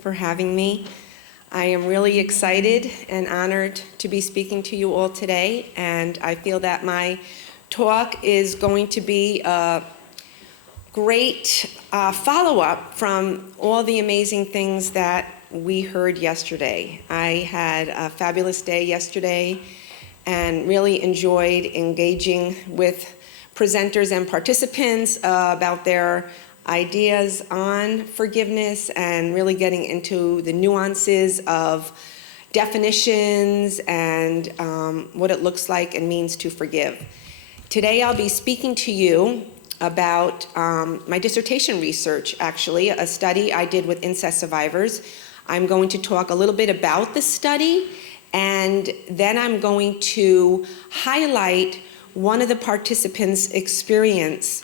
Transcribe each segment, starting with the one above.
for having me. I am really excited and honored to be speaking to you all today, and I feel that my talk is going to be a great follow-up from all the amazing things that we heard yesterday. I had a fabulous day yesterday and really enjoyed engaging with presenters and participants about their ideas on forgiveness and really getting into the nuances of definitions and what it looks like and means to forgive. Today I'll be speaking to you about my dissertation research, actually, a study I did with incest survivors. I'm going to talk a little bit about the study, and then I'm going to highlight one of the participants' experience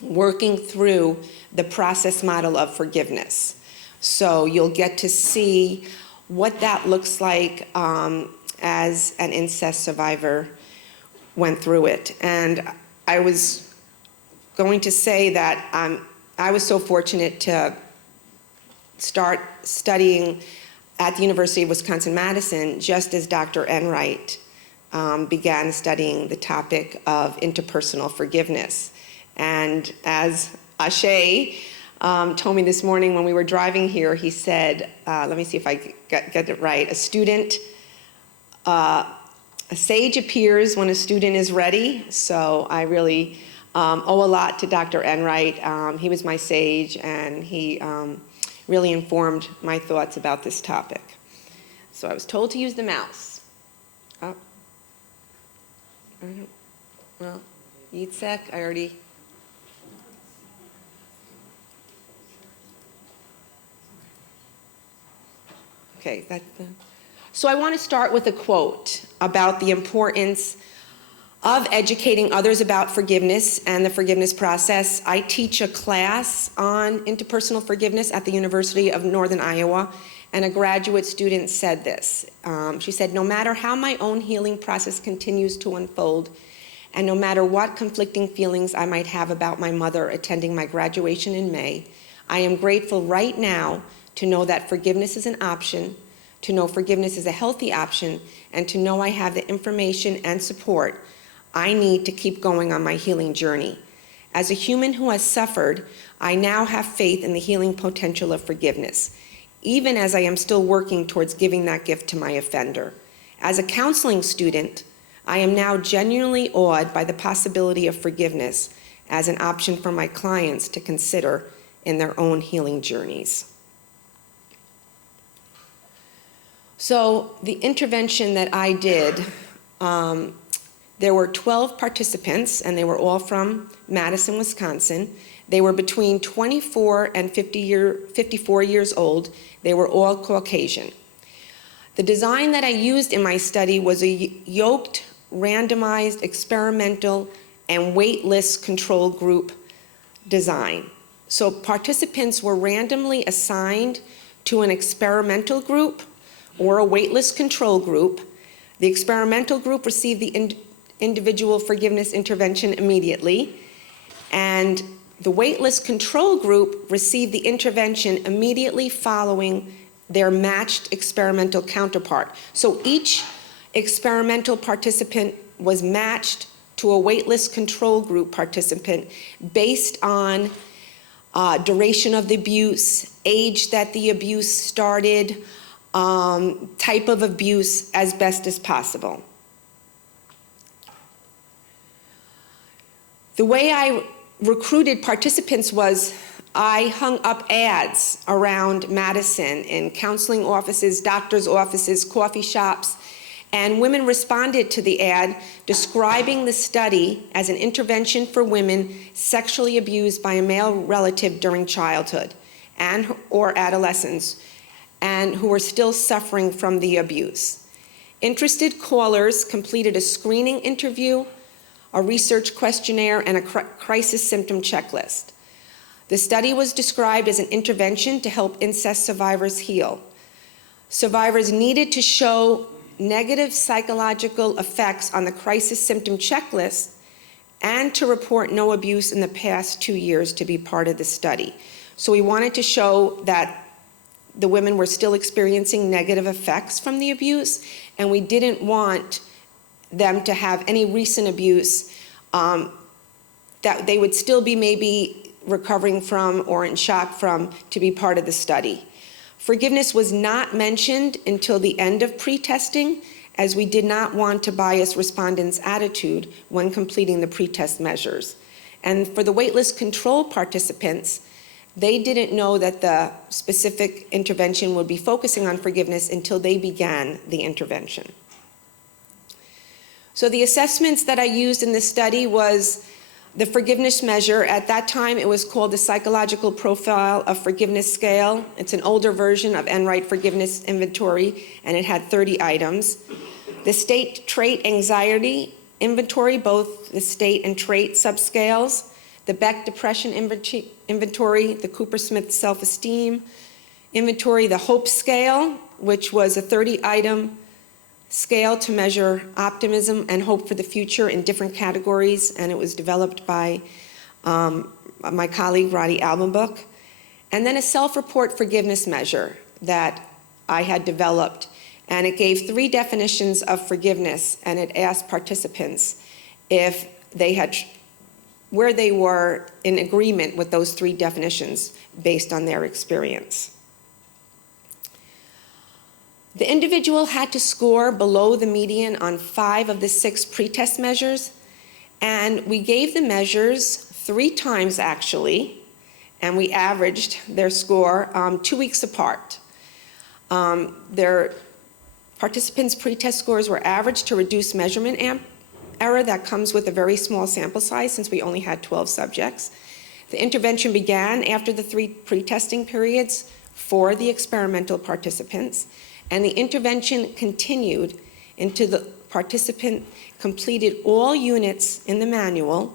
working through the process model of forgiveness. So you'll get to see what that looks like as an incest survivor went through it. And I was going to say that I was so fortunate to start studying at the University of Wisconsin-Madison just as Dr. Enright began studying the topic of interpersonal forgiveness. And as Ashay told me this morning when we were driving here, he said, let me see if I get it right, a sage appears when a student is ready. So I really owe a lot to Dr. Enright. He was my sage, and he really informed my thoughts about this topic. So I was told to use the mouse. Oh. Well, Yitzhak, I already... Okay, so I want to start with a quote about the importance of educating others about forgiveness and the forgiveness process. I teach a class on interpersonal forgiveness at the University of Northern Iowa, and a graduate student said this. She said, "No matter how my own healing process continues to unfold, and no matter what conflicting feelings I might have about my mother attending my graduation in May, I am grateful right now to know that forgiveness is an option, to know forgiveness is a healthy option, and to know I have the information and support I need to keep going on my healing journey. As a human who has suffered, I now have faith in the healing potential of forgiveness, even as I am still working towards giving that gift to my offender. As a counseling student, I am now genuinely awed by the possibility of forgiveness as an option for my clients to consider in their own healing journeys." So the intervention that I did, there were 12 participants, and they were all from Madison, Wisconsin. They were between 24 and 54 years old. They were all Caucasian. The design that I used in my study was a yoked, randomized, experimental, and weightless control group design. So participants were randomly assigned to an experimental group or a weightless control group. The experimental group received the individual forgiveness intervention immediately, and the weightless control group received the intervention immediately following their matched experimental counterpart. So each experimental participant was matched to a weightless control group participant based on duration of the abuse, age that the abuse started, type of abuse, as best as possible. The way I recruited participants was I hung up ads around Madison in counseling offices, doctors' offices, coffee shops, and women responded to the ad describing the study as an intervention for women sexually abused by a male relative during childhood and or adolescence, and who are still suffering from the abuse. Interested callers completed a screening interview, a research questionnaire, and a crisis symptom checklist. The study was described as an intervention to help incest survivors heal. Survivors needed to show negative psychological effects on the crisis symptom checklist and to report no abuse in the past 2 years to be part of the study. So we wanted to show that the women were still experiencing negative effects from the abuse, and we didn't want them to have any recent abuse that they would still be maybe recovering from or in shock from to be part of the study. Forgiveness was not mentioned until the end of pre-testing, as we did not want to bias respondents' attitude when completing the pre-test measures. And for the waitlist control participants, they didn't know that the specific intervention would be focusing on forgiveness until they began the intervention. So the assessments that I used in this study was the forgiveness measure. At that time, it was called the Psychological Profile of Forgiveness Scale. It's an older version of Enright Forgiveness Inventory, and it had 30 items. The State Trait Anxiety Inventory, both the state and trait subscales. The Beck Depression Inventory, the Cooper-Smith Self-Esteem Inventory, the Hope Scale, which was a 30-item scale to measure optimism and hope for the future in different categories, and it was developed by my colleague, Roddy Albenbook. And then a self-report forgiveness measure that I had developed, and it gave 3 definitions of forgiveness, and it asked participants if they had, where they were in agreement with those 3 definitions based on their experience. The individual had to score below the median on 5 of the 6 pretest measures, and we gave the measures 3 times actually, and we averaged their score 2 weeks apart. Their participants' pretest scores were averaged to reduce measurement error that comes with a very small sample size since we only had 12 subjects. The intervention began after the 3 pretesting periods for the experimental participants, and the intervention continued until the participant completed all units in the manual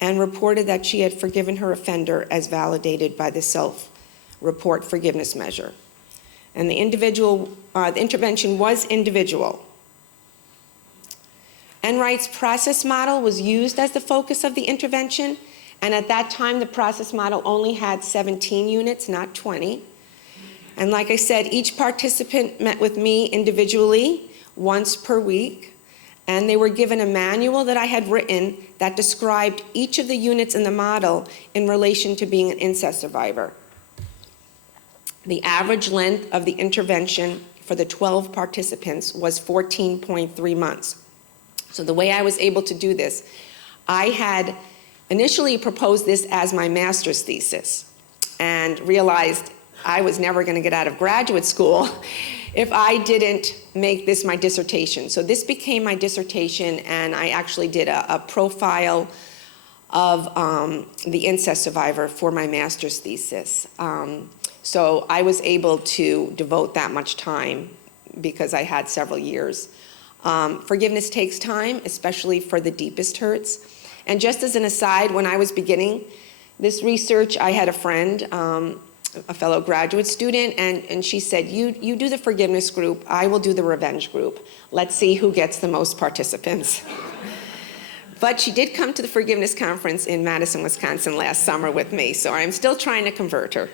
and reported that she had forgiven her offender as validated by the self-report forgiveness measure. And the intervention was individual. Enright's process model was used as the focus of the intervention, and at that time the process model only had 17 units, not 20. And like I said, each participant met with me individually once per week, and they were given a manual that I had written that described each of the units in the model in relation to being an incest survivor. The average length of the intervention for the 12 participants was 14.3 months. So the way I was able to do this, I had initially proposed this as my master's thesis and realized I was never going to get out of graduate school if I didn't make this my dissertation. So this became my dissertation, and I actually did a profile of the incest survivor for my master's thesis. So I was able to devote that much time because I had several years. Forgiveness takes time, especially for the deepest hurts. And just as an aside, when I was beginning this research, I had a friend, a fellow graduate student, and she said, you do the forgiveness group, I will do the revenge group. Let's see who gets the most participants. But she did come to the forgiveness conference in Madison, Wisconsin last summer with me, so I'm still trying to convert her.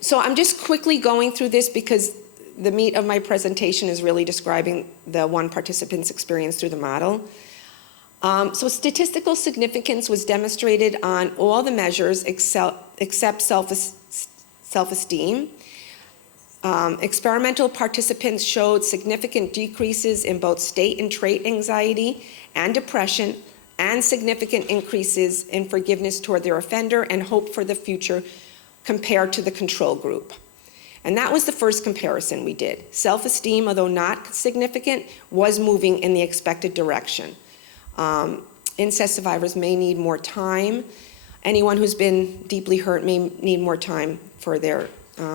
So I'm just quickly going through this because the meat of my presentation is really describing the one participant's experience through the model. So statistical significance was demonstrated on all the measures except self-esteem. Experimental participants showed significant decreases in both state and trait anxiety and depression, and significant increases in forgiveness toward their offender and hope for the future compared to the control group. And that was the first comparison we did. Self-esteem, although not significant, was moving in the expected direction. Incest survivors may need more time. Anyone who's been deeply hurt may need more time for their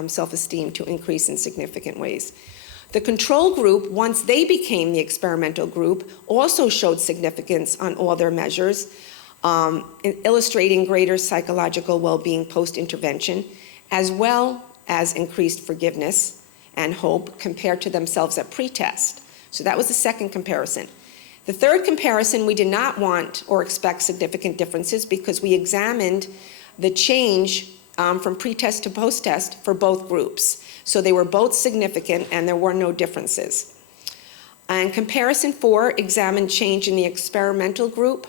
self-esteem to increase in significant ways. The control group, once they became the experimental group, also showed significance on all their measures, illustrating greater psychological well-being post-intervention, as well as increased forgiveness and hope compared to themselves at pretest. So that was the second comparison. The third comparison, we did not want or expect significant differences because we examined the change from pre-test to post-test for both groups. So they were both significant and there were no differences. And comparison 4 examined change in the experimental group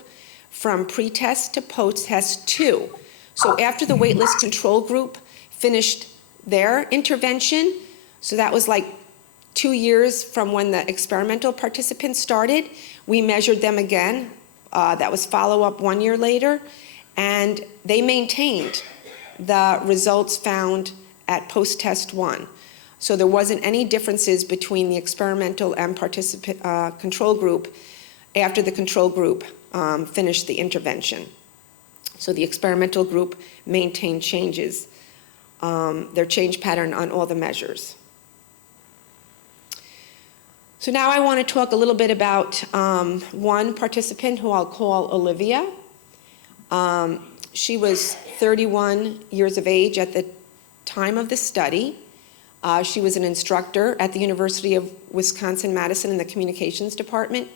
from pre-test to post-test 2. So after the waitlist control group finished their intervention, so that was like 2 years from when the experimental participants started, we measured them again. That was follow-up 1 year later, and they maintained the results found at post-test 1. So there wasn't any differences between the experimental and control group after the control group finished the intervention. So the experimental group maintained changes, their change pattern on all the measures. So now I want to talk a little bit about one participant who I'll call Olivia. She was 31 years of age at the time of the study. She was an instructor at the University of Wisconsin-Madison in the communications department.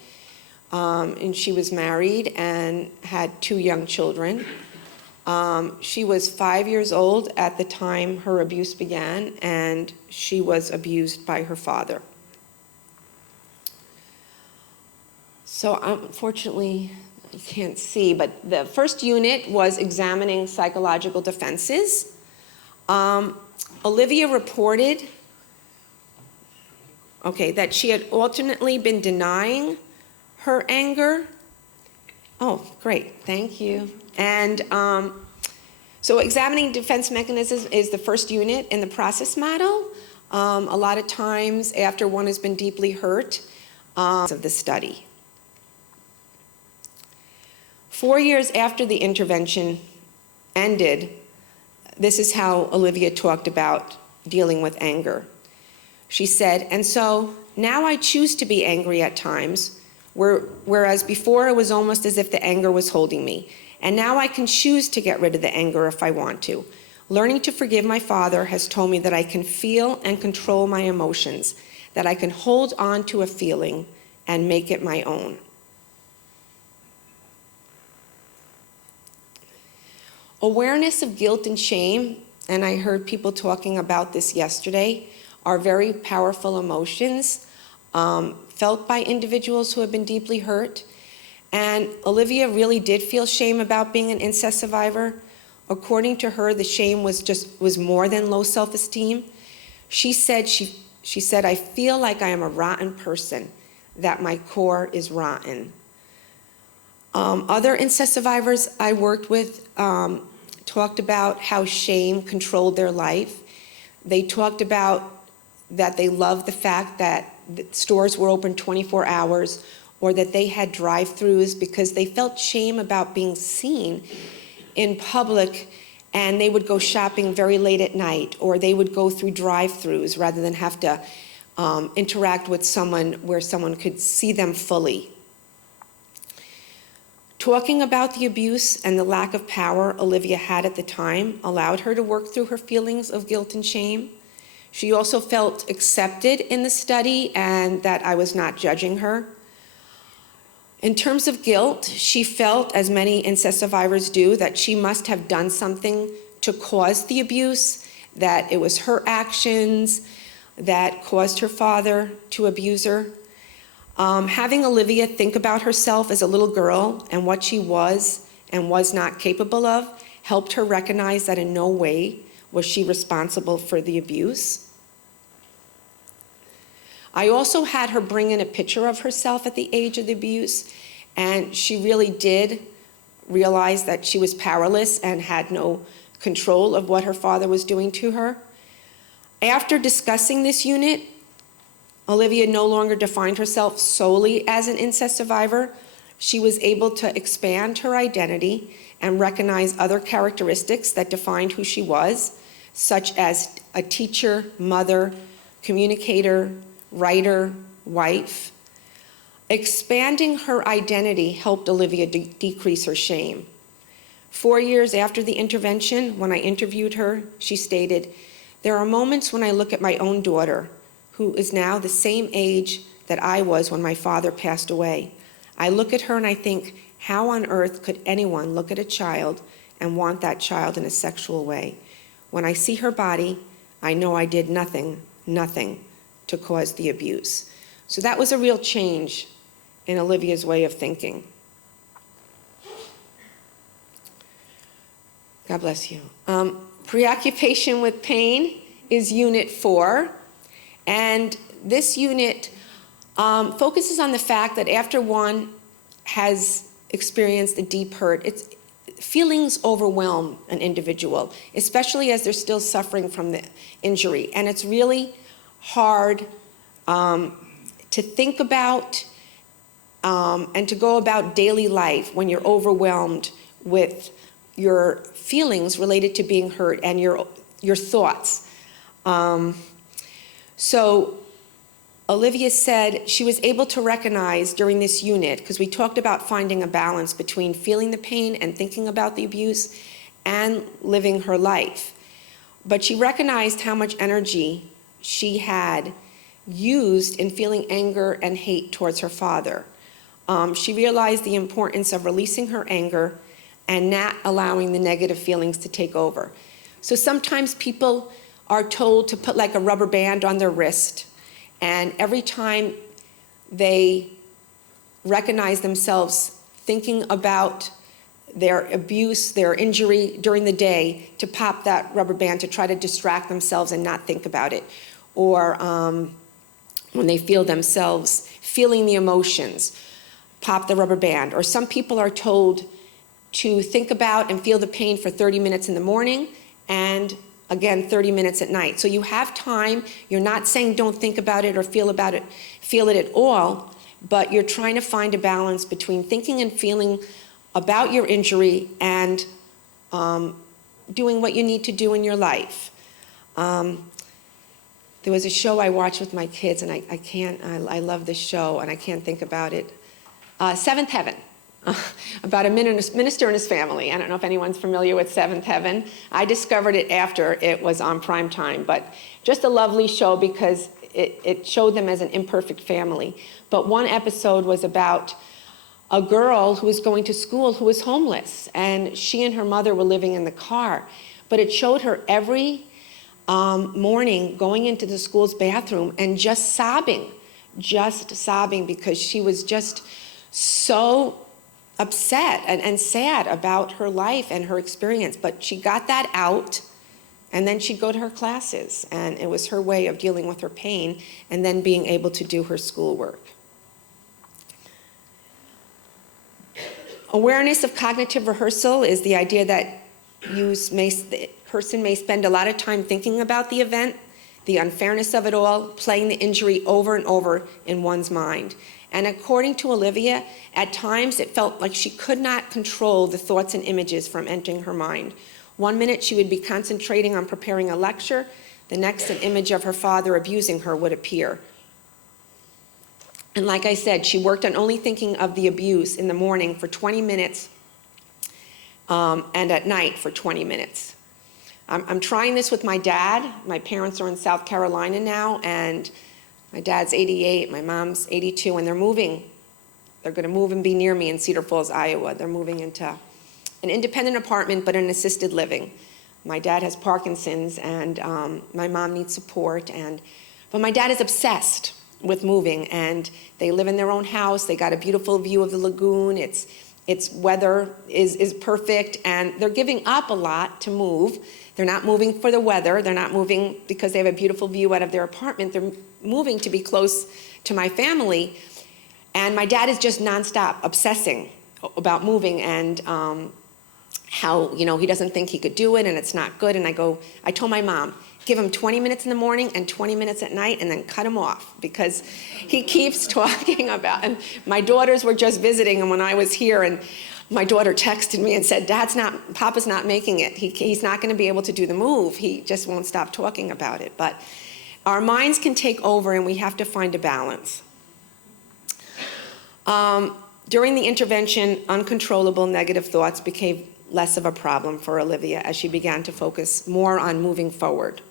And she was married and had 2 young children. She was 5 years old at the time her abuse began, and she was abused by her father. So unfortunately, you can't see, but the first unit was examining psychological defenses. Olivia reported, that she had alternately been denying her anger. Oh, great, thank you. And so examining defense mechanisms is the first unit in the process model. A lot of times after one has been deeply hurt of the study. 4 years after the intervention ended, this is how Olivia talked about dealing with anger. She said, "And so now I choose to be angry at times, whereas before it was almost as if the anger was holding me. And now I can choose to get rid of the anger if I want to. Learning to forgive my father has told me that I can feel and control my emotions, that I can hold on to a feeling and make it my own." Awareness of guilt and shame, and I heard people talking about this yesterday, are very powerful emotions felt by individuals who have been deeply hurt. And Olivia really did feel shame about being an incest survivor. According to her, the shame was more than low self-esteem. She said, "I feel like I am a rotten person, that my core is rotten." Other incest survivors I worked with talked about how shame controlled their life. They talked about that they loved the fact that the stores were open 24 hours or that they had drive-thrus because they felt shame about being seen in public, and they would go shopping very late at night, or they would go through drive-thrus rather than have to interact with someone where someone could see them fully. Talking about the abuse and the lack of power Olivia had at the time allowed her to work through her feelings of guilt and shame. She also felt accepted in the study and that I was not judging her. In terms of guilt, she felt, as many incest survivors do, that she must have done something to cause the abuse, that it was her actions that caused her father to abuse her. Having Olivia think about herself as a little girl and what she was and was not capable of helped her recognize that in no way was she responsible for the abuse. I also had her bring in a picture of herself at the age of the abuse, and she really did realize that she was powerless and had no control of what her father was doing to her. After discussing this unit, Olivia no longer defined herself solely as an incest survivor. She was able to expand her identity and recognize other characteristics that defined who she was, such as a teacher, mother, communicator, writer, wife. Expanding her identity helped Olivia decrease her shame. 4 years after the intervention, when I interviewed her, she stated, "There are moments when I look at my own daughter, who is now the same age that I was when my father passed away. I look at her and I think, how on earth could anyone look at a child and want that child in a sexual way? When I see her body, I know I did nothing to cause the abuse. So that was a real change in Olivia's way of thinking. God bless you. Preoccupation with pain is Unit 4, and this unit focuses on the fact that after one has experienced a deep hurt, feelings overwhelm an individual, especially as they're still suffering from the injury. And it's really hard to think about and to go about daily life when you're overwhelmed with your feelings related to being hurt and your thoughts. So Olivia said she was able to recognize during this unit, because we talked about finding a balance between feeling the pain and thinking about the abuse and living her life. But she recognized how much energy she had used in feeling anger and hate towards her father. She realized the importance of releasing her anger and not allowing the negative feelings to take over. So sometimes people are told to put like a rubber band on their wrist, and every time they recognize themselves thinking about their abuse, their injury during the day, to pop that rubber band to try to distract themselves and not think about it. Or when they feel themselves feeling the emotions, pop the rubber band. Or some people are told to think about and feel the pain for 30 minutes in the morning and again 30 minutes at night. So you have time. You're not saying don't think about it or feel it at all, but you're trying to find a balance between thinking and feeling about your injury and doing what you need to do in your life. There was a show I watched with my kids, and I love this show, and I can't think about it. Seventh Heaven, about a minister and his family. I don't know if anyone's familiar with Seventh Heaven. I discovered it after it was on prime time, but just a lovely show because it showed them as an imperfect family. But one episode was about a girl who was going to school who was homeless, and she and her mother were living in the car. But it showed her every morning going into the school's bathroom and just sobbing because she was just so upset and sad about her life and her experience. But she got that out, and then she'd go to her classes, and it was her way of dealing with her pain and then being able to do her schoolwork. Awareness of cognitive rehearsal is the idea that the person may spend a lot of time thinking about the event, the unfairness of it all, playing the injury over and over in one's mind. And according to Olivia, at times it felt like she could not control the thoughts and images from entering her mind. 1 minute she would be concentrating on preparing a lecture, the next an image of her father abusing her would appear. And like I said, she worked on only thinking of the abuse in the morning for 20 minutes and at night for 20 minutes. I'm trying this with my dad. My parents are in South Carolina now, and my dad's 88, my mom's 82, and they're moving. They're going to move and be near me in Cedar Falls, Iowa. They're moving into an independent apartment, but an assisted living. My dad has Parkinson's, and my mom needs support. But my dad is obsessed with moving, and they live in their own house. They got a beautiful view of the lagoon. Its weather is perfect, and they're giving up a lot to move. They're not moving for the weather. They're not moving because they have a beautiful view out of their apartment. They're moving to be close to my family. And my dad is just nonstop obsessing about moving and how, he doesn't think he could do it and it's not good. And I told my mom, give him 20 minutes in the morning and 20 minutes at night and then cut him off because he keeps talking about, and my daughters were just visiting and when I was here, and my daughter texted me and said, Papa's not making it. He's not going to be able to do the move. He just won't stop talking about it. But our minds can take over and we have to find a balance. During the intervention, uncontrollable negative thoughts became less of a problem for Olivia as she began to focus more on moving forward.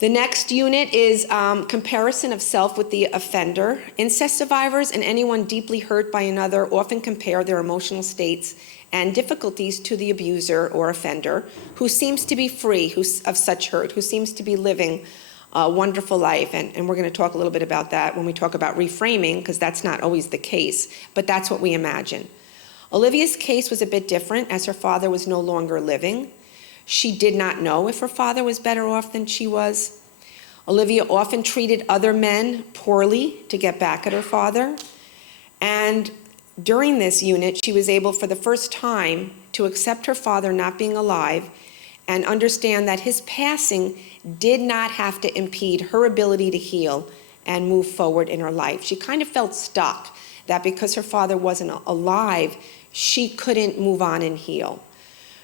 The next unit is comparison of self with the offender. Incest survivors and anyone deeply hurt by another often compare their emotional states and difficulties to the abuser or offender, who seems to be free of such hurt, who seems to be living a wonderful life. And we're going to talk a little bit about that when we talk about reframing, because that's not always the case, but that's what we imagine. Olivia's case was a bit different, as her father was no longer living. She did not know if her father was better off than she was. Olivia often treated other men poorly to get back at her father. And during this unit, she was able for the first time to accept her father not being alive and understand that his passing did not have to impede her ability to heal and move forward in her life. She kind of felt stuck, that because her father wasn't alive, she couldn't move on and heal.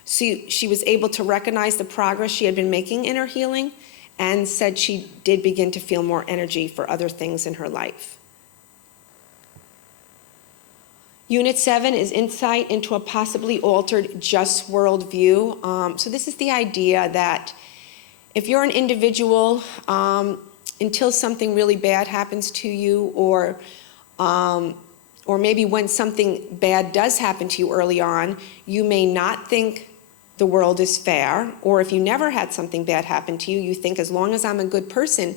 She was able to recognize the progress she had been making in her healing, and said she did begin to feel more energy for other things in her life. Unit 7 is insight into a possibly altered just worldview. So this is the idea that if you're an individual, until something really bad happens to you, or maybe when something bad does happen to you early on, you may not think the world is fair, or if you never had something bad happen to you, you think as long as I'm a good person,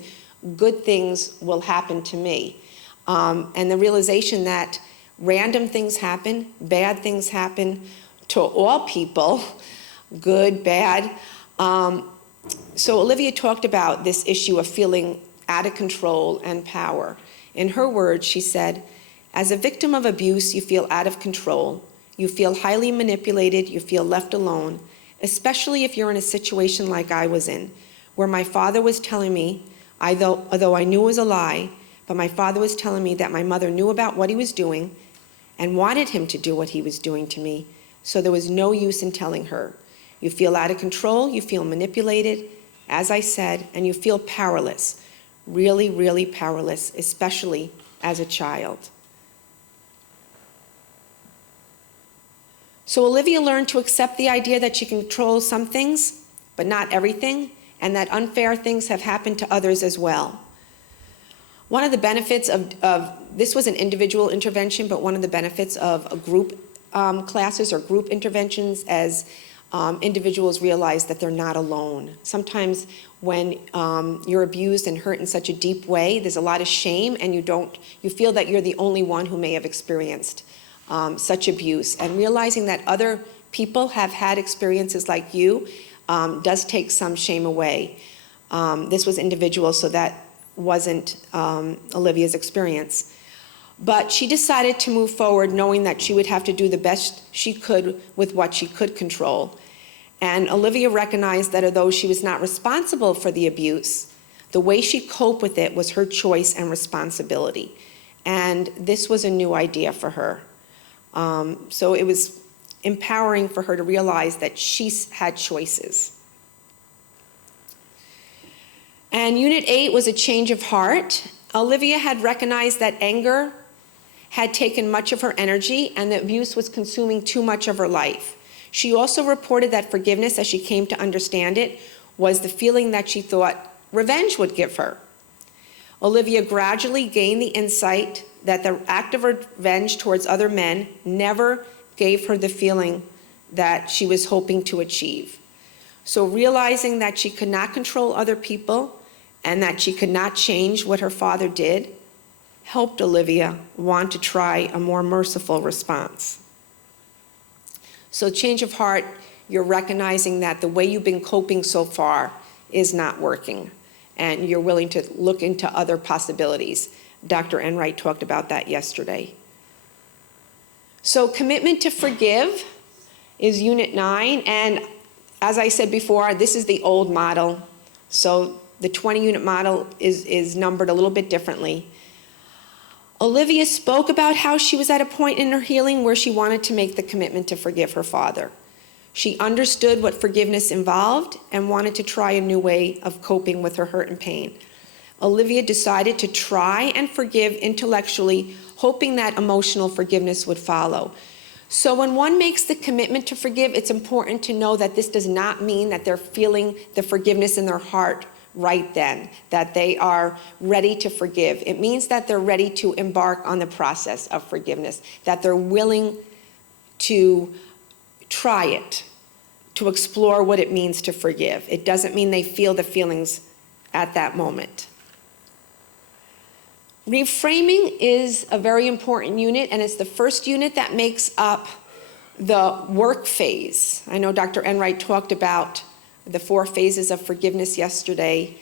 good things will happen to me. And the realization that random things happen, bad things happen to all people, good, bad. So Olivia talked about this issue of feeling out of control and power. In her words, she said, as a victim of abuse, you feel out of control. You feel highly manipulated, you feel left alone, especially if you're in a situation like I was in, where my father was telling me, although I knew it was a lie, but my father was telling me that my mother knew about what he was doing and wanted him to do what he was doing to me, so there was no use in telling her. You feel out of control, you feel manipulated, as I said, and you feel powerless, really, really powerless, especially as a child. So Olivia learned to accept the idea that she can control some things, but not everything, and that unfair things have happened to others as well. One of the benefits of this was an individual intervention, but one of the benefits of group classes or group interventions, as individuals realize that they're not alone. Sometimes when you're abused and hurt in such a deep way, there's a lot of shame, and you feel that you're the only one who may have experienced such abuse. And realizing that other people have had experiences like you does take some shame away. This was individual, so that wasn't Olivia's experience. But she decided to move forward knowing that she would have to do the best she could with what she could control. And Olivia recognized that although she was not responsible for the abuse, the way she coped with it was her choice and responsibility. And this was a new idea for her. So it was empowering for her to realize that she had choices. And Unit 8 was a change of heart. Olivia had recognized that anger had taken much of her energy and that abuse was consuming too much of her life. She also reported that forgiveness, as she came to understand it, was the feeling that she thought revenge would give her. Olivia gradually gained the insight that the act of revenge towards other men never gave her the feeling that she was hoping to achieve. So realizing that she could not control other people and that she could not change what her father did, helped Olivia want to try a more merciful response. So change of heart, you're recognizing that the way you've been coping so far is not working, and you're willing to look into other possibilities. Dr. Enright talked about that yesterday. So commitment to forgive is Unit 9, and as I said before, this is the old model. So the 20-unit model is numbered a little bit differently. Olivia spoke about how she was at a point in her healing where she wanted to make the commitment to forgive her father. She understood what forgiveness involved and wanted to try a new way of coping with her hurt and pain. Olivia decided to try and forgive intellectually, hoping that emotional forgiveness would follow. So when one makes the commitment to forgive, it's important to know that this does not mean that they're feeling the forgiveness in their heart right then, that they are ready to forgive. It means that they're ready to embark on the process of forgiveness, that they're willing to try it, to explore what it means to forgive. It doesn't mean they feel the feelings at that moment. Reframing is a very important unit, and it's the first unit that makes up the work phase. I know Dr. Enright talked about the 4 phases of forgiveness yesterday.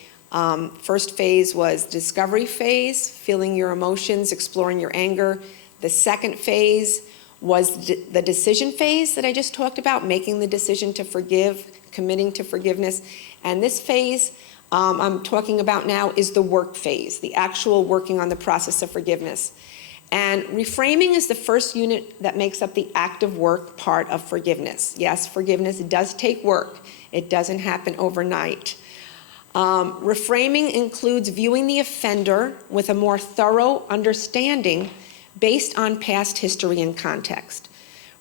First phase was discovery phase, feeling your emotions, exploring your anger. The second phase was the decision phase that I just talked about, making the decision to forgive, committing to forgiveness. And this phase I'm talking about now is the work phase, the actual working on the process of forgiveness. And reframing is the first unit that makes up the active work part of forgiveness. Yes, forgiveness does take work. It doesn't happen overnight. Reframing includes viewing the offender with a more thorough understanding based on past history and context.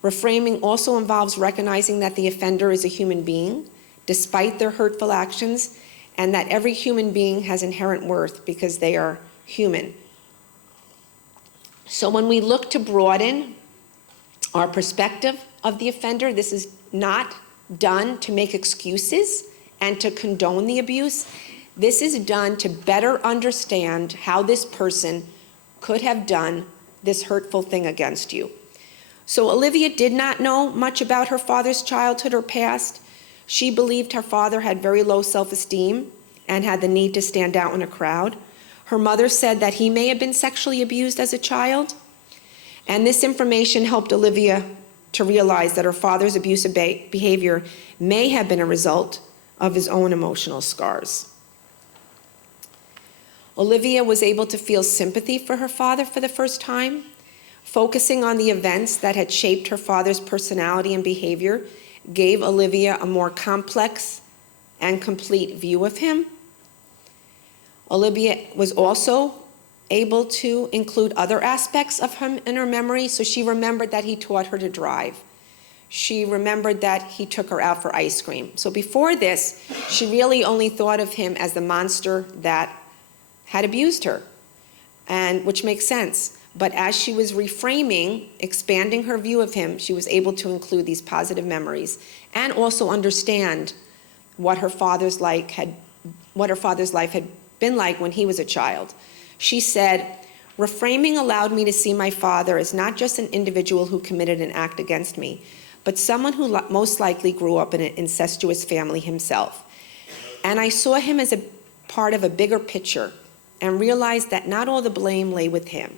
Reframing also involves recognizing that the offender is a human being, despite their hurtful actions, and that every human being has inherent worth because they are human. So when we look to broaden our perspective of the offender, this is not done to make excuses and to condone the abuse. This is done to better understand how this person could have done this hurtful thing against you. So Olivia did not know much about her father's childhood or past. She believed her father had very low self-esteem and had the need to stand out in a crowd. Her mother said that he may have been sexually abused as a child, and this information helped Olivia to realize that her father's abusive behavior may have been a result of his own emotional scars. Olivia was able to feel sympathy for her father for the first time, focusing on the events that had shaped her father's personality and behavior gave Olivia a more complex and complete view of him. Olivia was also able to include other aspects of him in her memory, so she remembered that he taught her to drive. She remembered that he took her out for ice cream. So before this, she really only thought of him as the monster that had abused her, and which makes sense. But as she was reframing, expanding her view of him, she was able to include these positive memories and also understand what her father's life had been like when he was a child. She said, reframing allowed me to see my father as not just an individual who committed an act against me, but someone who most likely grew up in an incestuous family himself. And I saw him as a part of a bigger picture and realized that not all the blame lay with him,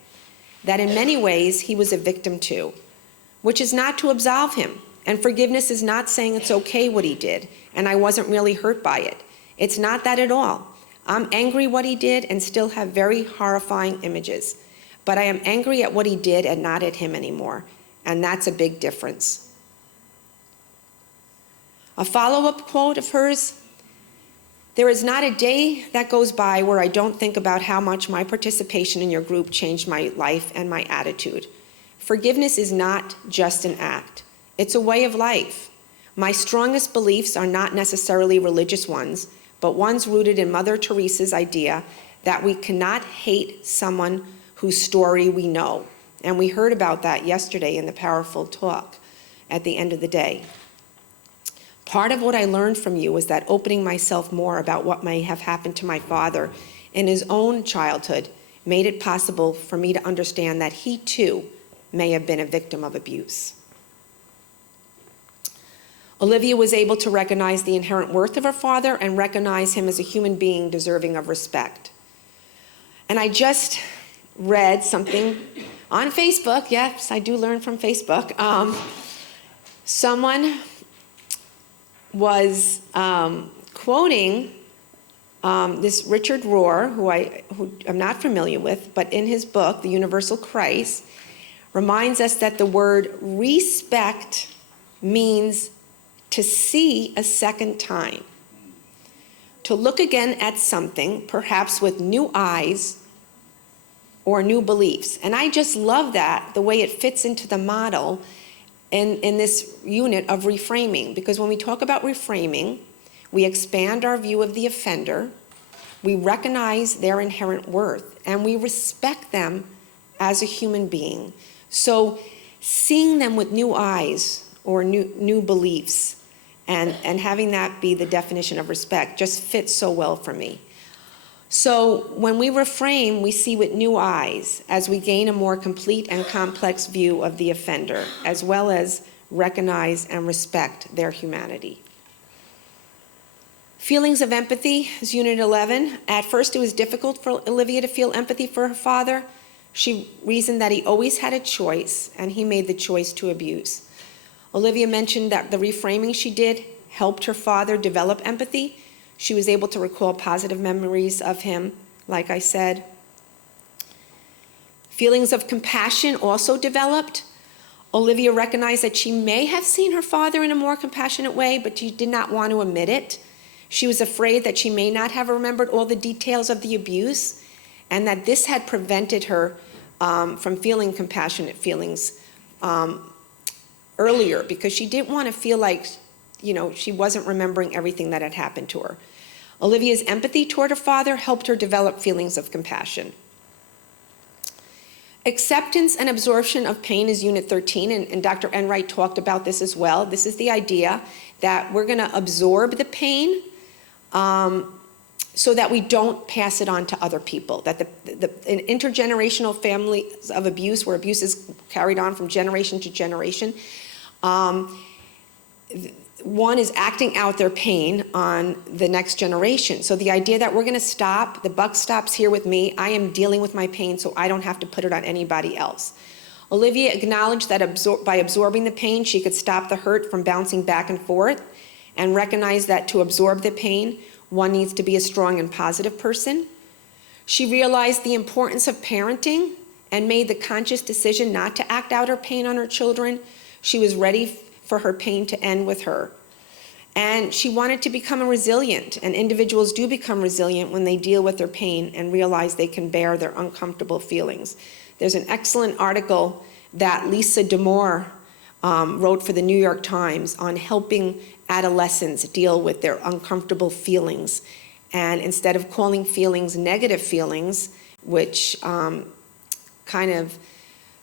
that in many ways he was a victim too, which is not to absolve him. And forgiveness is not saying it's okay what he did and I wasn't really hurt by it. It's not that at all. I'm angry what he did and still have very horrifying images, but I am angry at what he did and not at him anymore, and that's a big difference. A follow-up quote of hers: "There is not a day that goes by where I don't think about how much my participation in your group changed my life and my attitude. Forgiveness is not just an act. It's a way of life. My strongest beliefs are not necessarily religious ones, but ones rooted in Mother Teresa's idea that we cannot hate someone whose story we know." And we heard about that yesterday in the powerful talk at the end of the day. "Part of what I learned from you was that opening myself more about what may have happened to my father in his own childhood made it possible for me to understand that he too may have been a victim of abuse." Olivia was able to recognize the inherent worth of her father and recognize him as a human being deserving of respect. And I just read something on Facebook. Yes, I do learn from Facebook. Someone was quoting this Richard Rohr, who I'm not familiar with, but in his book, The Universal Christ, reminds us that the word respect means to see a second time, to look again at something, perhaps with new eyes or new beliefs. And I just love that, the way it fits into the model in this unit of reframing, because when we talk about reframing, we expand our view of the offender We recognize their inherent worth, and we respect them as a human being. So seeing them with new eyes or new beliefs and having that be the definition of respect just fits so well for me. So when we reframe, we see with new eyes as we gain a more complete and complex view of the offender, as well as recognize and respect their humanity. Feelings of empathy is Unit 11. At first, it was difficult for Olivia to feel empathy for her father. She reasoned that he always had a choice, and he made the choice to abuse. Olivia mentioned that the reframing she did helped her father develop empathy. She was able to recall positive memories of him, like I said. Feelings of compassion also developed. Olivia recognized that she may have seen her father in a more compassionate way, but she did not want to admit it. She was afraid that she may not have remembered all the details of the abuse, and that this had prevented her from feeling compassionate feelings earlier, because she didn't want to feel like, she wasn't remembering everything that had happened to her. Olivia's empathy toward her father helped her develop feelings of compassion. Acceptance and absorption of pain is Unit 13, and Dr. Enright talked about this as well. This is the idea that we're going to absorb the pain so that we don't pass it on to other people, that in intergenerational families of abuse, where abuse is carried on from generation to generation, one is acting out their pain on the next generation. So the idea that we're going to stop, the buck stops here with me, I am dealing with my pain so I don't have to put it on anybody else. Olivia acknowledged that by absorbing the pain, she could stop the hurt from bouncing back and forth, and recognize that to absorb the pain, one needs to be a strong and positive person. She realized the importance of parenting and made the conscious decision not to act out her pain on her children. She was ready for her pain to end with her. And she wanted to become resilient, and individuals do become resilient when they deal with their pain and realize they can bear their uncomfortable feelings. There's an excellent article that Lisa D'Amour wrote for the New York Times on helping adolescents deal with their uncomfortable feelings. And instead of calling feelings negative feelings, which kind of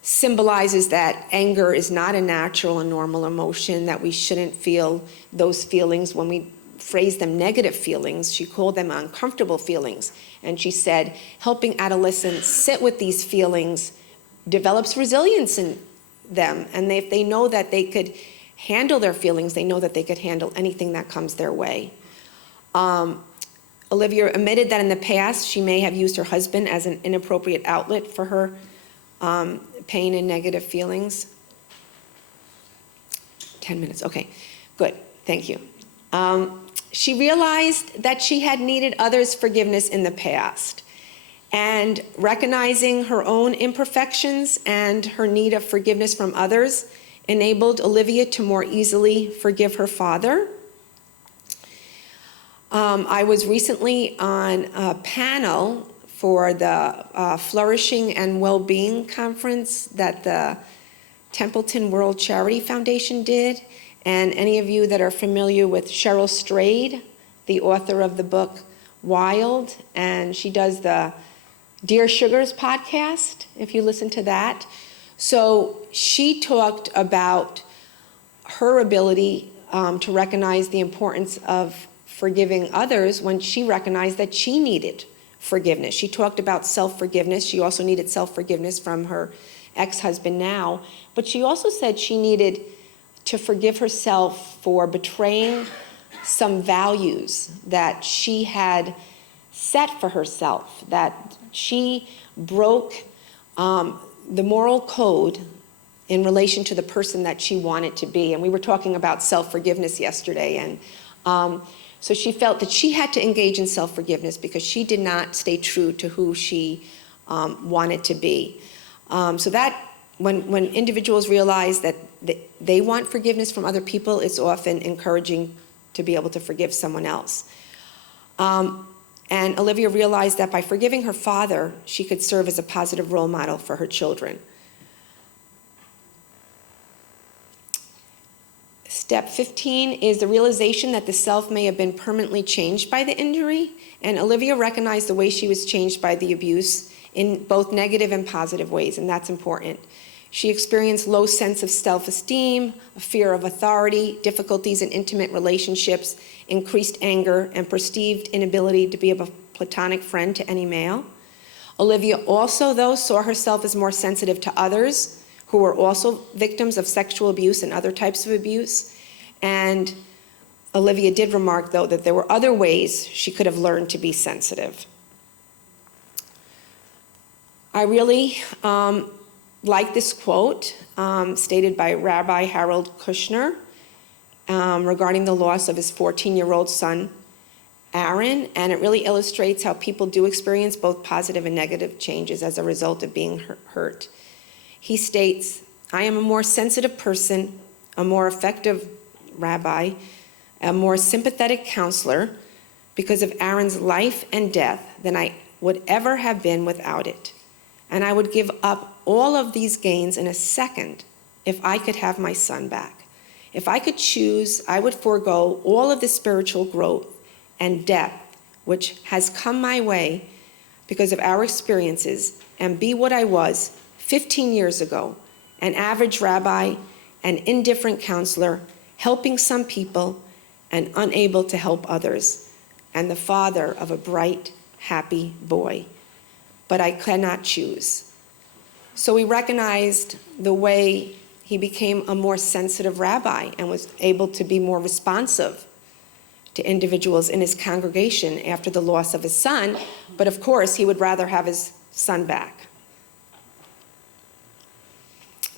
symbolizes that anger is not a natural and normal emotion, that we shouldn't feel those feelings when we phrase them negative feelings, she called them uncomfortable feelings. And she said, helping adolescents sit with these feelings develops resilience in them. And if they know that they could handle their feelings, they know that they could handle anything that comes their way. Olivia admitted that in the past, she may have used her husband as an inappropriate outlet for her pain and negative feelings. 10 minutes, okay, good, thank you. She realized that she had needed others' forgiveness in the past, and recognizing her own imperfections and her need of forgiveness from others enabled Olivia to more easily forgive her father. I was recently on a panel for the Flourishing and Well-Being Conference that the Templeton World Charity Foundation did. And any of you that are familiar with Cheryl Strayed, the author of the book Wild, and she does the Dear Sugars podcast, if you listen to that. So she talked about her ability to recognize the importance of forgiving others when she recognized that she needed forgiveness. She talked about self-forgiveness. She also needed self-forgiveness from her ex-husband now, but she also said she needed to forgive herself for betraying some values that she had set for herself, that she broke the moral code in relation to the person that she wanted to be. And we were talking about self-forgiveness yesterday, and so she felt that she had to engage in self-forgiveness because she did not stay true to who she wanted to be. So that when individuals realize that they want forgiveness from other people, it's often encouraging to be able to forgive someone else. And Olivia realized that by forgiving her father, she could serve as a positive role model for her children. Step 15 is the realization that the self may have been permanently changed by the injury, and Olivia recognized the way she was changed by the abuse in both negative and positive ways, and that's important. She experienced low sense of self-esteem, a fear of authority, difficulties in intimate relationships, increased anger, and perceived inability to be a platonic friend to any male. Olivia also, though, saw herself as more sensitive to others who were also victims of sexual abuse and other types of abuse. And Olivia did remark, though, that there were other ways she could have learned to be sensitive. I really like this quote stated by Rabbi Harold Kushner regarding the loss of his 14-year-old son, Aaron, and it really illustrates how people do experience both positive and negative changes as a result of being hurt. He states, "I am a more sensitive person, a more effective rabbi, a more sympathetic counselor because of Aaron's life and death than I would ever have been without it. And I would give up all of these gains in a second if I could have my son back. If I could choose, I would forego all of the spiritual growth and depth which has come my way because of our experiences and be what I was 15 years ago, an average rabbi, an indifferent counselor, helping some people and unable to help others, and the father of a bright, happy boy. But I cannot choose." So he recognized the way he became a more sensitive rabbi and was able to be more responsive to individuals in his congregation after the loss of his son, but of course he would rather have his son back.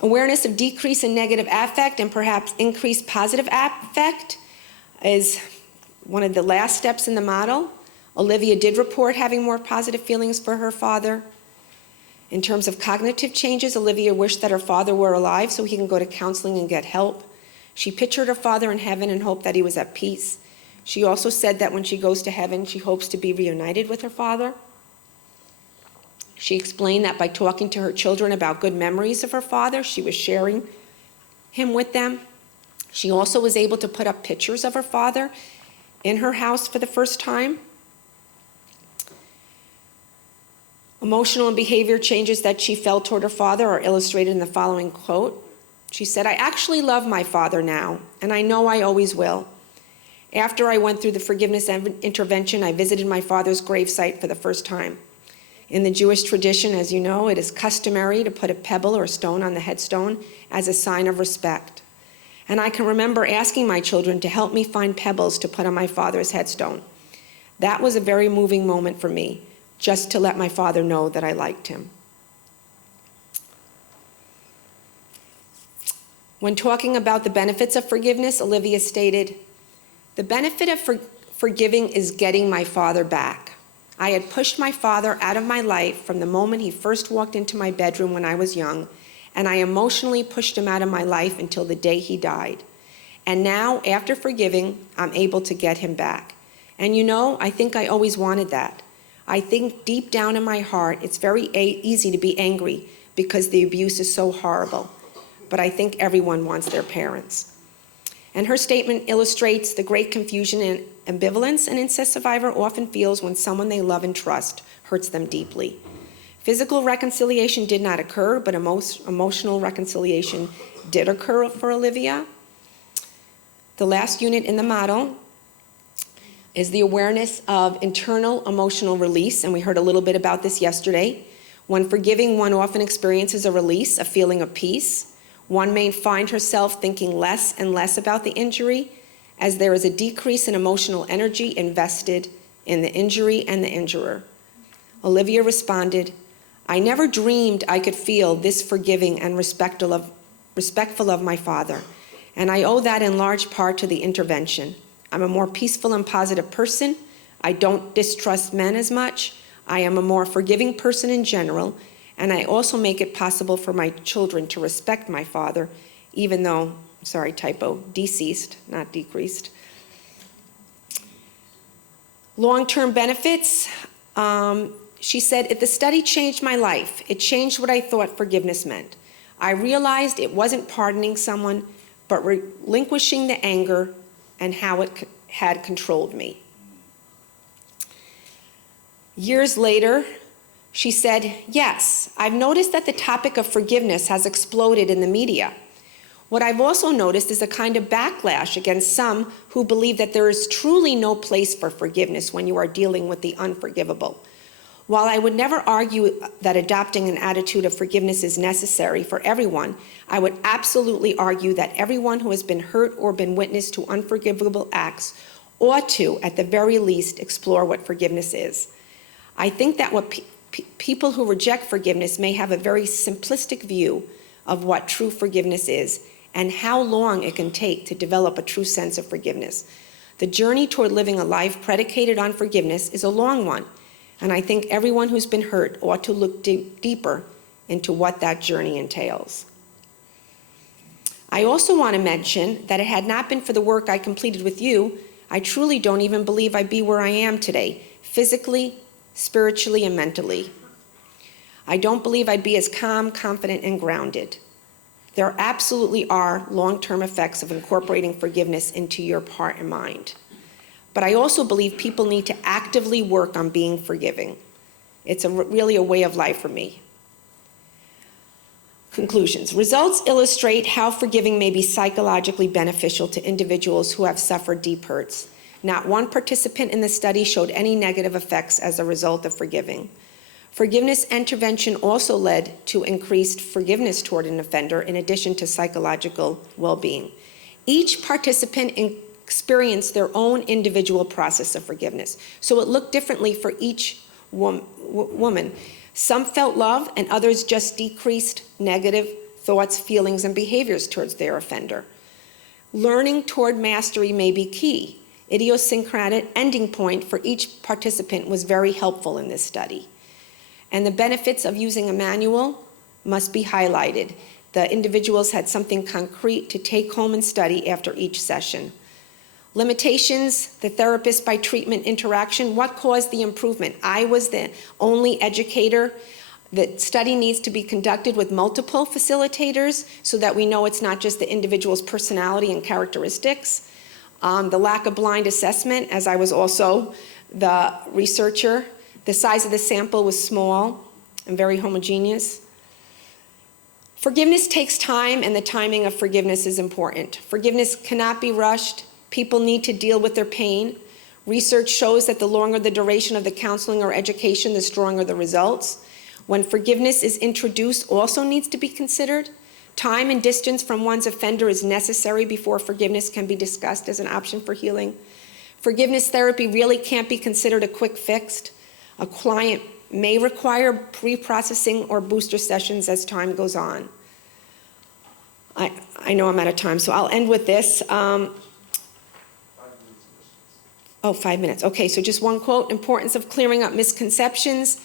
Awareness of decrease in negative affect and perhaps increased positive affect is one of the last steps in the model. Olivia did report having more positive feelings for her father. In terms of cognitive changes, Olivia wished that her father were alive so he can go to counseling and get help. She pictured her father in heaven and hoped that he was at peace. She also said that when she goes to heaven, she hopes to be reunited with her father. She explained that by talking to her children about good memories of her father, she was sharing him with them. She also was able to put up pictures of her father in her house for the first time. Emotional and behavior changes that she felt toward her father are illustrated in the following quote. She said, "I actually love my father now, and I know I always will. After I went through the forgiveness intervention, I visited my father's gravesite for the first time. In the Jewish tradition, as you know, it is customary to put a pebble or a stone on the headstone as a sign of respect. And I can remember asking my children to help me find pebbles to put on my father's headstone. That was a very moving moment for me, just to let my father know that I liked him." When talking about the benefits of forgiveness, Olivia stated, "The benefit of forgiving is getting my father back. I had pushed my father out of my life from the moment he first walked into my bedroom when I was young, and I emotionally pushed him out of my life until the day he died. And now, after forgiving, I'm able to get him back. And you know, I think I always wanted that. I think deep down in my heart, it's very easy to be angry because the abuse is so horrible. But I think everyone wants their parents." And her statement illustrates the great confusion and ambivalence an incest survivor often feels when someone they love and trust hurts them deeply. Physical reconciliation did not occur, but emotional reconciliation did occur for Olivia. The last unit in the model is the awareness of internal emotional release, and we heard a little bit about this yesterday. When forgiving, one often experiences a release, a feeling of peace. One may find herself thinking less and less about the injury, as there is a decrease in emotional energy invested in the injury and the injurer. Olivia responded, "I never dreamed I could feel this forgiving and respectful of my father, and I owe that in large part to the intervention. I'm a more peaceful and positive person. I don't distrust men as much. I am a more forgiving person in general, and I also make it possible for my children to respect my father, even though, sorry, typo, deceased, not decreased." Long-term benefits, she said, "The study changed my life. It changed what I thought forgiveness meant. I realized it wasn't pardoning someone, but relinquishing the anger and how it had controlled me. Years later, she said, yes, I've noticed that the topic of forgiveness has exploded in the media. What I've also noticed is a kind of backlash against some who believe that there is truly no place for forgiveness when you are dealing with the unforgivable. While I would never argue that adopting an attitude of forgiveness is necessary for everyone, I would absolutely argue that everyone who has been hurt or been witness to unforgivable acts ought to, at the very least, explore what forgiveness is. I think that what people who reject forgiveness may have a very simplistic view of what true forgiveness is and how long it can take to develop a true sense of forgiveness. The journey toward living a life predicated on forgiveness is a long one, and I think everyone who's been hurt ought to look deeper into what that journey entails. I also want to mention that it had not been for the work I completed with you, I truly don't even believe I'd be where I am today, physically, spiritually, and mentally. I don't believe I'd be as calm, confident, and grounded. There absolutely are long-term effects of incorporating forgiveness into your heart and mind. But I also believe people need to actively work on being forgiving. It's really a way of life for me. Conclusions. Results illustrate how forgiving may be psychologically beneficial to individuals who have suffered deep hurts. Not one participant in the study showed any negative effects as a result of forgiving. Forgiveness intervention also led to increased forgiveness toward an offender in addition to psychological well-being. Each participant experienced their own individual process of forgiveness, so it looked differently for each woman. Some felt love and others just decreased negative thoughts, feelings, and behaviors towards their offender. Learning toward mastery may be key. Idiosyncratic ending point for each participant was very helpful in this study. And the benefits of using a manual must be highlighted. The individuals had something concrete to take home and study after each session. Limitations, the therapist by treatment interaction, what caused the improvement? I was the only educator. The study needs to be conducted with multiple facilitators so that we know it's not just the individual's personality and characteristics. The lack of blind assessment, as I was also the researcher. The size of the sample was small and very homogeneous. Forgiveness takes time, and the timing of forgiveness is important. Forgiveness cannot be rushed. People need to deal with their pain. Research shows that the longer the duration of the counseling or education, the stronger the results. When forgiveness is introduced, also needs to be considered. Time and distance from one's offender is necessary before forgiveness can be discussed as an option for healing. Forgiveness therapy really can't be considered a quick fix. A client may require pre-processing or booster sessions as time goes on. I know I'm out of time, so I'll end with this. 5 minutes. Okay, so just one quote. Importance of clearing up misconceptions.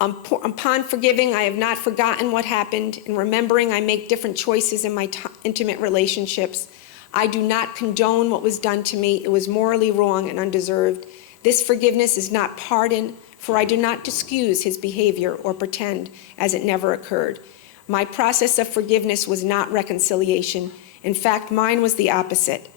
Upon forgiving, I have not forgotten what happened. In remembering, I make different choices in my intimate relationships. I do not condone what was done to me. It was morally wrong and undeserved. This forgiveness is not pardon, for I do not excuse his behavior or pretend as it never occurred. My process of forgiveness was not reconciliation. In fact, mine was the opposite.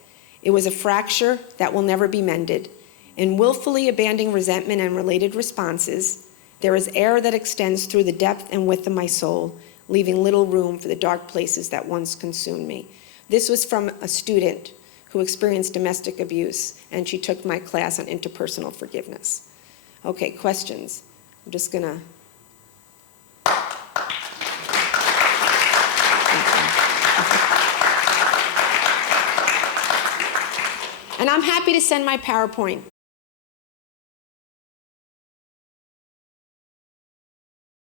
It was a fracture that will never be mended. In willfully abandoning resentment and related responses, there is air that extends through the depth and width of my soul, leaving little room for the dark places that once consumed me. This was from a student who experienced domestic abuse, and she took my class on interpersonal forgiveness. Okay, questions? I'm just gonna. And I'm happy to send my PowerPoint.